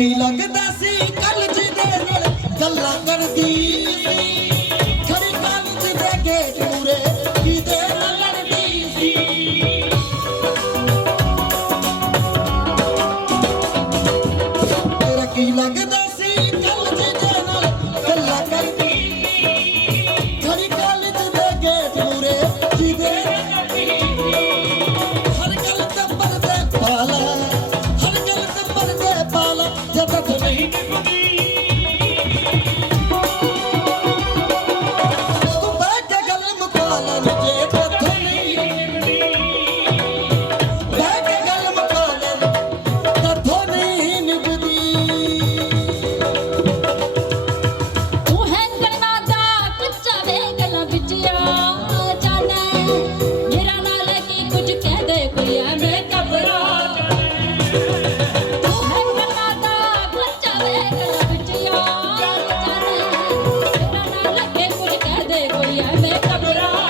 ਕੀ ਲੱਗਦਾ ਸੀ ਕੱਲ ਜਿਹਦੇ ਨਾਲ ਗੱਲਾਂ ਕਰਦੀ? ਖੜੀ ਕਾਲਜ ਦੇ ਗੇਟ ਮੂਰੇ ਕਿਦੇ ਨਾਲ ਲੜਦੀ ਸੀ। ਤੇਰਾ ਕੀ ਲੱਗਦਾ ਸੀ ਕੱਲ ਜਿਹਦੇ Maria, vem pra morar.